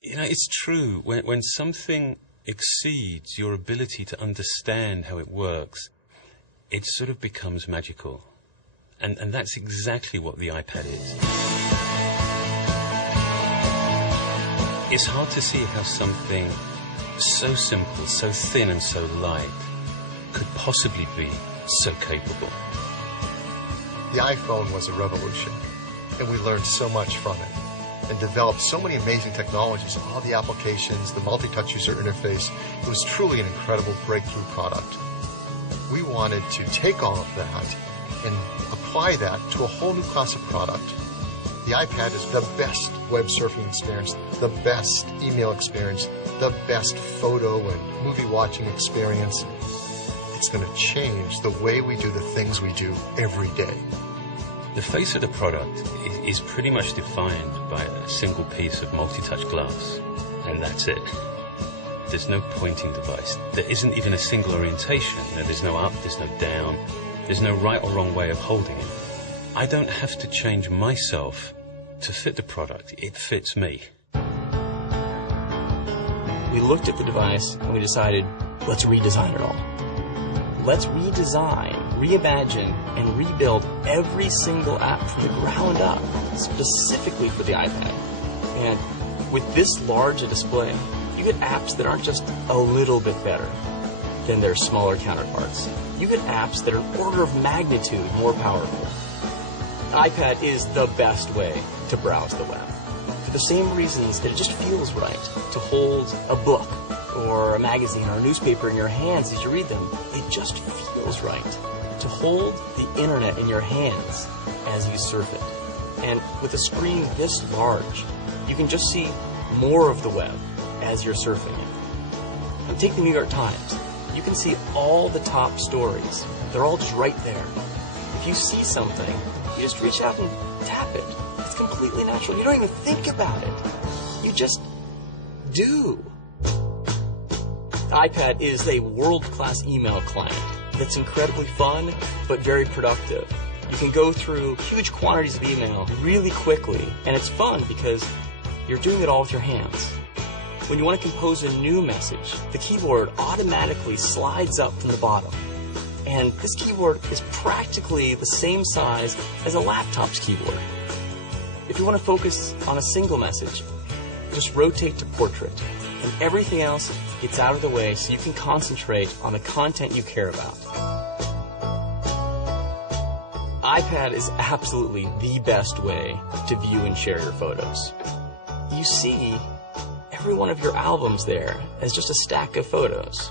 You know, it's true. When something exceeds your ability to understand how it works, it sort of becomes magical. And that's exactly what the iPad is. It's hard to see how something so simple, so thin and so light could possibly be so capable. The iPhone was a revolution, and we learned so much from it and developed so many amazing technologies, all the applications, the multi-touch user interface. It was truly an incredible breakthrough product. We wanted to take all of that and apply that to a whole new class of product. The iPad is the best web surfing experience, the best email experience, the best photo and movie watching experience. It's going to change the way we do the things we do every day. The face of the product is pretty much defined by a single piece of multi-touch glass, and that's it. There's no pointing device. There isn't even a single orientation. There's no up, there's no down, there's no right or wrong way of holding it. I don't have to change myself to fit the product. It fits me. We looked at the device and we decided, let's redesign it all. Let's redesign, reimagine, and rebuild every single app from the ground up, specifically for the iPad. And with this large a display, you get apps that aren't just a little bit better than their smaller counterparts. You get apps that are an order of magnitude more powerful. iPad is the best way to browse the web, for the same reasons that it just feels right to hold a book or a magazine or a newspaper in your hands as you read them. It just feels right to hold the internet in your hands as you surf it. And with a screen this large, you can just see more of the web as you're surfing it. And take the New York Times. You can see all the top stories. They're all just right there. If you see something, you just reach out and tap it. It's completely natural. You don't even think about it. You just do. The iPad is a world-class email client that's incredibly fun, but very productive. You can go through huge quantities of email really quickly, and it's fun because you're doing it all with your hands. When you want to compose a new message, the keyboard automatically slides up from the bottom. And this keyboard is practically the same size as a laptop's keyboard. If you want to focus on a single message, just rotate to portrait, and everything else gets out of the way so you can concentrate on the content you care about. iPad is absolutely the best way to view and share your photos. You see every one of your albums there as just a stack of photos.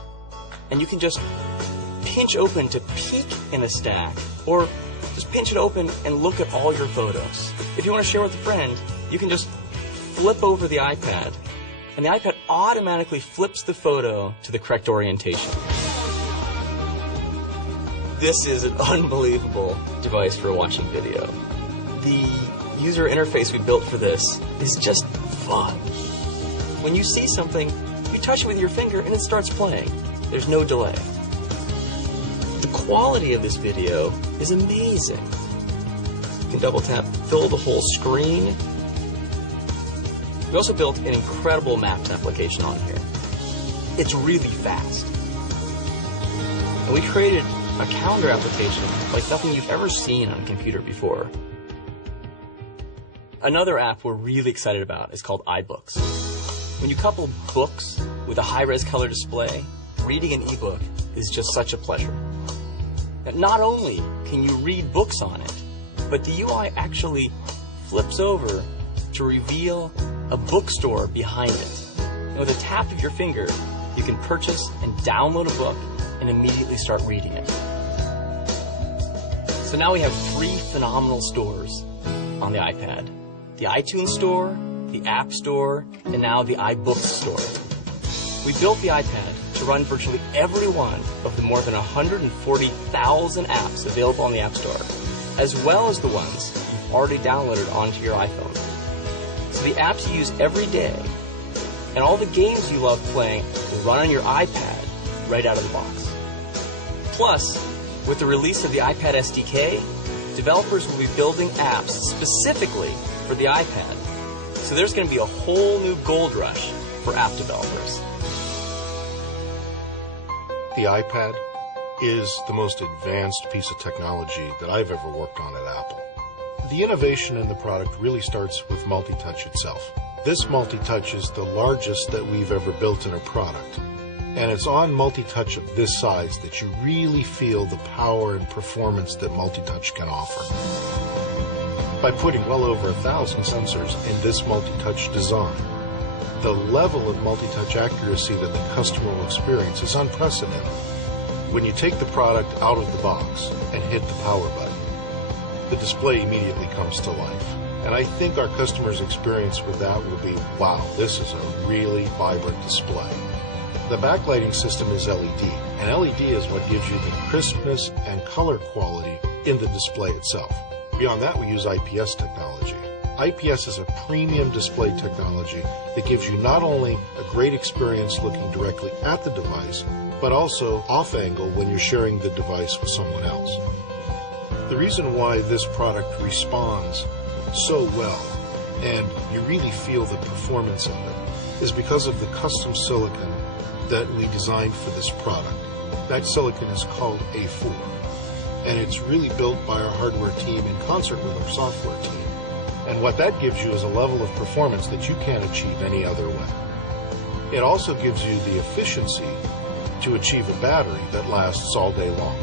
And you can just pinch open to peek in a stack, or just pinch it open and look at all your photos. If you want to share with a friend, you can just flip over the iPad, and the iPad automatically flips the photo to the correct orientation. This is an unbelievable device for watching video. The user interface we built for this is just fun. When you see something, you touch it with your finger and it starts playing. There's no delay. The quality of this video is amazing. You can double tap, fill the whole screen. We also built an incredible maps application on here. It's really fast. And we created a calendar application like nothing you've ever seen on a computer before. Another app we're really excited about is called iBooks. When you couple books with a high-res color display, reading an ebook is just such a pleasure. Not only can you read books on it, but the UI actually flips over to reveal a bookstore behind it. And with a tap of your finger, you can purchase and download a book and immediately start reading it. So now we have 3 phenomenal stores on the iPad. The iTunes Store, the App Store, and now the iBooks Store. We built the iPad to run virtually every one of the more than 140,000 apps available on the App Store, as well as the ones you've already downloaded onto your iPhone. So the apps you use every day and all the games you love playing will run on your iPad right out of the box. Plus, with the release of the iPad SDK, developers will be building apps specifically for the iPad, So there's going to be a whole new gold rush for app developers. The iPad is the most advanced piece of technology that I've ever worked on at Apple. The innovation in the product really starts with multi-touch itself. This multi-touch is the largest that we've ever built in a product. And it's on multi-touch of this size that you really feel the power and performance that multi-touch can offer. By putting well over 1,000 sensors in this multi-touch design, the level of multi-touch accuracy that the customer will experience is unprecedented. When you take the product out of the box and hit the power button, the display immediately comes to life. And I think our customers' experience with that will be, wow, this is a really vibrant display. The backlighting system is LED, and LED is what gives you the crispness and color quality in the display itself. Beyond that, we use IPS technology. IPS is a premium display technology that gives you not only a great experience looking directly at the device, but also off-angle when you're sharing the device with someone else. The reason why this product responds so well, and you really feel the performance of it, is because of the custom silicon that we designed for this product. That silicon is called A4, and it's really built by our hardware team in concert with our software team. And what that gives you is a level of performance that you can't achieve any other way. It also gives you the efficiency to achieve a battery that lasts all day long.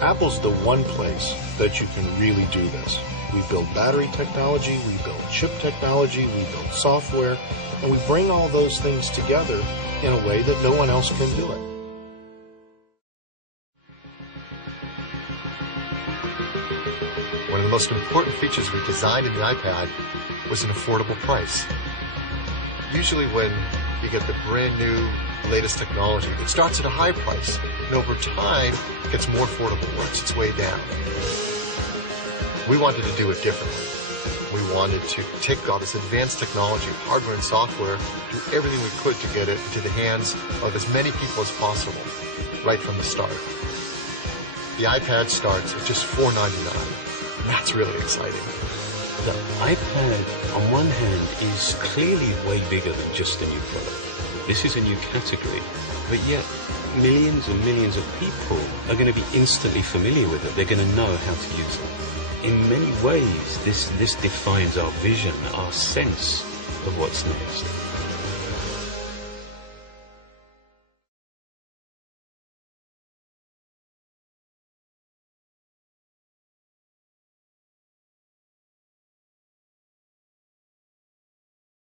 Apple's the one place that you can really do this. We build battery technology, we build chip technology, we build software, and we bring all those things together in a way that no one else can do it. One of the most important features we designed in the iPad was an affordable price. Usually when you get the brand new, latest technology, it starts at a high price, and over time, it gets more affordable, works its way down. We wanted to do it differently. We wanted to take all this advanced technology, hardware and software, do everything we could to get it into the hands of as many people as possible, right from the start. The iPad starts at just $4.99. That's really exciting. The iPad, on one hand, is clearly way bigger than just a new product. This is a new category, but yet millions and millions of people are going to be instantly familiar with it. They're going to know how to use it. In many ways, this defines our vision, our sense of what's next.